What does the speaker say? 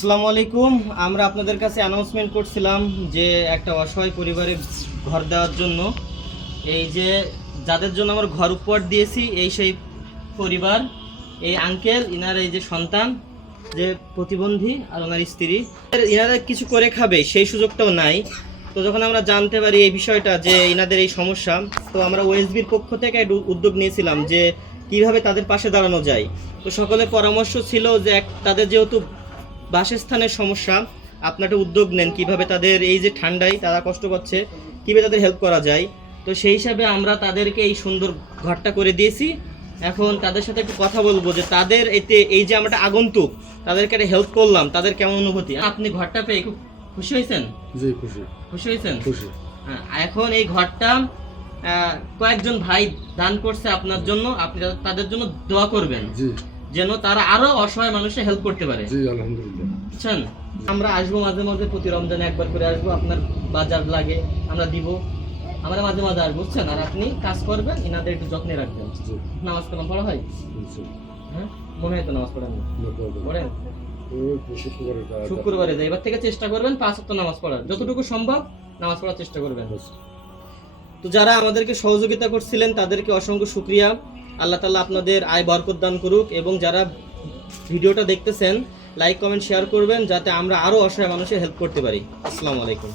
আসসালামু আলাইকুম। আমরা আপনাদের কাছে অ্যানাউন্সমেন্ট করছিলাম যে একটা অসহায় পরিবারে ঘর দেওয়ার জন্য। এই যে যাদের জন্য আমরা ঘর উপহার দিয়েছি এই সেই পরিবার, এই আঙ্কেল, ইনার এই যে সন্তান যে প্রতিবন্ধী আর ওনার স্ত্রী, ইনারা কিছু করে খাবে সেই সুযোগটাও নাই। তো যখন আমরা জানতে পারি এই বিষয়টা যে ইনাদের এই সমস্যা, তো আমরা ওএসবির পক্ষ থেকে একটা উদ্যোগ নিয়েছিলাম যে কিভাবে তাদের পাশে দাঁড়ানো যায়। তো সকলের পরামর্শ ছিল যে তাদের যেহেতু বাসস্থানের সমস্যা, আপনি একটা উদ্যোগ নেন কিভাবে তাদের এই যে ঠান্ডায় তারা কষ্ট পাচ্ছে কীভাবে তাদের হেল্প করা যায়। তো সেই হিসাবে আমরা তাদেরকে এই সুন্দর ঘরটা করে দিয়েছি। এখন তাদের সাথে একটু কথা বলবো যে তাদের এতে এই যে আমরা আগন্তুক তাদেরকে একটা হেল্প করলাম, তাদের কেমন অনুভূতি। আপনি ঘরটা পেয়ে খুব খুশি হয়েছেন? জি খুশি। খুশি হয়েছেন? খুশি। এখন এই ঘরটা কয়েকজন ভাই দান করছে আপনার জন্য, আপনি তাদের জন্য দোয়া করবেন জি, যেন তারা আরো অসহায় মানুষের হেল্প করতে পারে। জি আলহামদুলিল্লাহ। বুঝছেন, আমরা আসবো মাঝে মাঝে, প্রতি রমজানে একবার করে আসবো, আপনার বাজার লাগে আমরা দিব, আমরা মাঝে মাঝে আসবো, বুঝছেন। আর আপনি কাজ করবেন, ইনাদের একটু যত্নে রাখবেন। জি। নামাজ কালাম পড়া হয়? জি। হ্যাঁ, মনে হয় তো নামাজ পড়েন না? পড়েন? শুক্রবারে শুক্রবারে যাই, এবার থেকে চেষ্টা করবেন 5 ওয়াক্ত নামাজ পড়ার, যতটুকু সম্ভব নামাজ পড়ার চেষ্টা করবেন। তো যারা আমাদেরকে সহযোগিতা করছিলেন তাদেরকে অসংখ্য শুকরিয়া। আল্লাহ তাআলা আপনাদের আয় বরকত দান করুক। এবং যারা ভিডিওটা দেখতেছেন লাইক কমেন্ট শেয়ার করবেন যাতে আমরা আরো অসহায় মানুষের হেল্প করতে পারি। আসসালামু আলাইকুম।